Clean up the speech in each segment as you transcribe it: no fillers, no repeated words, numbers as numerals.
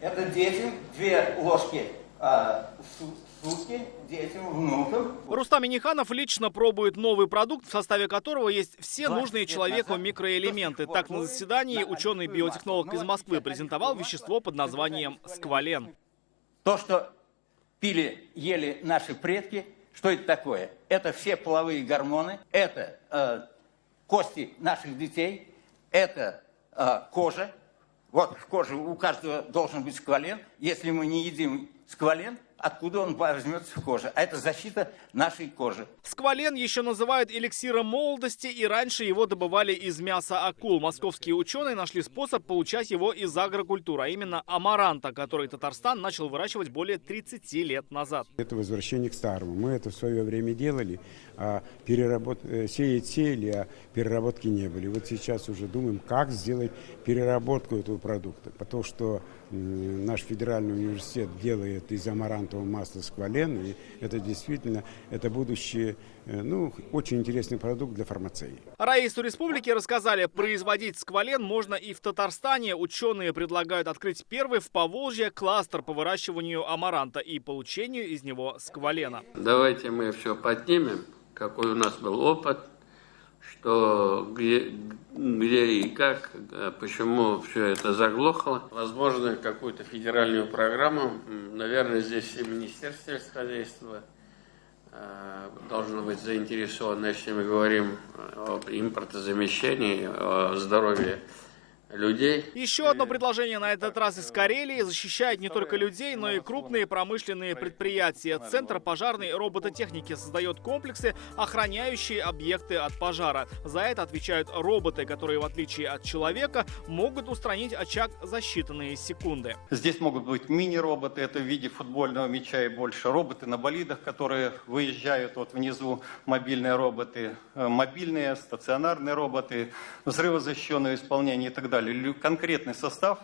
Это детям 2 ложки в сутки, детям, внукам. Рустам Минниханов лично пробует новый продукт, в составе которого есть все нужные человеку микроэлементы. Так, на заседании ученый-биотехнолог из Москвы презентовал вещество под названием сквален. То, что пили, ели наши предки, что это такое? Это все половые гормоны, это кости наших детей, это кожа. Вот в коже у каждого должен быть сквален. Если мы не едим сквален, откуда он возьмется в коже? А это защита нашей кожи. Сквален еще называют эликсиром молодости, и раньше его добывали из мяса акул. Московские ученые нашли способ получать его из агрокультуры, а именно амаранта, который Татарстан начал выращивать более 30 лет назад. Это возвращение к старому. Мы это в свое время делали, а сеять сеяли, а переработки не были. Вот сейчас уже думаем, как сделать переработку этого продукта. Потому что наш федеральный университет делает из амарантового масла сквален, и это действительно, это будущее, очень интересный продукт для фармацевтики. Раису республики рассказали, производить сквален можно и в Татарстане. Ученые предлагают открыть первый в Поволжье кластер по выращиванию амаранта и получению из него сквалена. Давайте мы все поднимем, какой у нас был опыт, что где и как, почему все это заглохло. Возможно, какую-то федеральную программу, наверное, здесь и Министерство сельскохозяйства должно быть заинтересовано, если мы говорим об импортозамещении, о здоровье людей. Еще одно предложение на этот раз из Карелии защищает не только людей, но и крупные промышленные предприятия. Центр пожарной робототехники создает комплексы, охраняющие объекты от пожара. За это отвечают роботы, которые, в отличие от человека, могут устранить очаг за считанные секунды. Здесь могут быть мини-роботы, это в виде футбольного мяча и больше. Роботы на болидах, которые выезжают вот внизу, мобильные роботы, мобильные, стационарные роботы, взрывозащищенное исполнение и так далее. Конкретный состав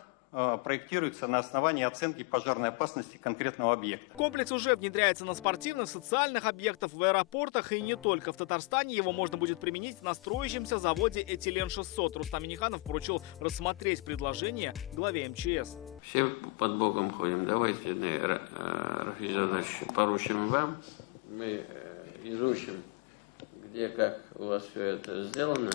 проектируется на основании оценки пожарной опасности конкретного объекта. Комплекс уже внедряется на спортивных, социальных объектах, в аэропортах и не только. В Татарстане его можно будет применить на строящемся заводе «Этилен-600». Рустам Минниханов поручил рассмотреть предложение главе МЧС. Все под Богом ходим. Давайте, Рафиз Иванович, поручим вам. Мы изучим, где, как у вас все это сделано.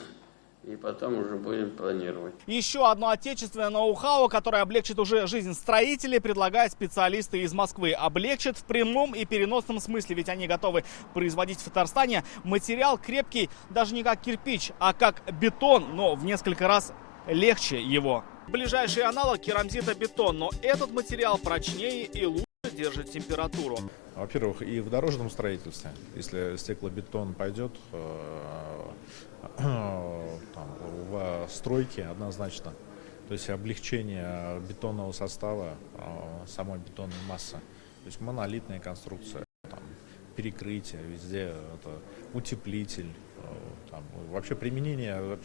И потом уже будем планировать. Еще одно отечественное ноу-хау, которое облегчит уже жизнь строителей, предлагают специалисты из Москвы. Облегчит в прямом и переносном смысле, ведь они готовы производить в Татарстане материал крепкий даже не как кирпич, а как бетон, но в несколько раз легче его. Ближайший аналог керамзитобетон, но этот материал прочнее и лучше держит температуру. Во-первых, и в дорожном строительстве, если стеклобетон пойдет в стройке однозначно, то есть облегчение бетонного состава, самой бетонной массы, то есть монолитная конструкция, перекрытие везде, это утеплитель, вообще применение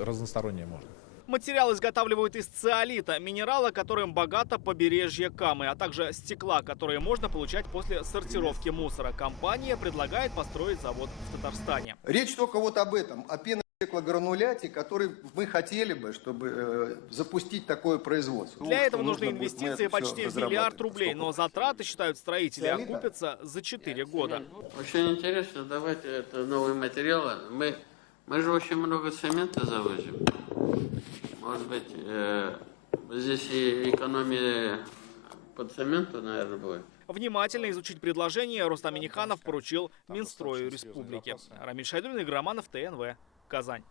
разностороннее можно. Материал изготавливают из циолита, минерала, которым богато побережье Камы, а также стекла, которые можно получать после сортировки мусора. Компания предлагает построить завод в Татарстане. Речь только вот об этом, о пеностеклогрануляте, который мы хотели бы, чтобы запустить такое производство. Для этого нужны инвестиции почти в миллиард рублей, но затраты, считают строители, окупятся за 4 года. Очень интересно, давайте это новые материалы. Мы же очень много цемента завозим. Может быть, здесь и экономия по цементу, наверное, будет. Внимательно изучить предложение Рустам Минниханов поручил Минстрою республики. Рамиль Шайдуллин, Игорь Романов, ТНВ, Казань.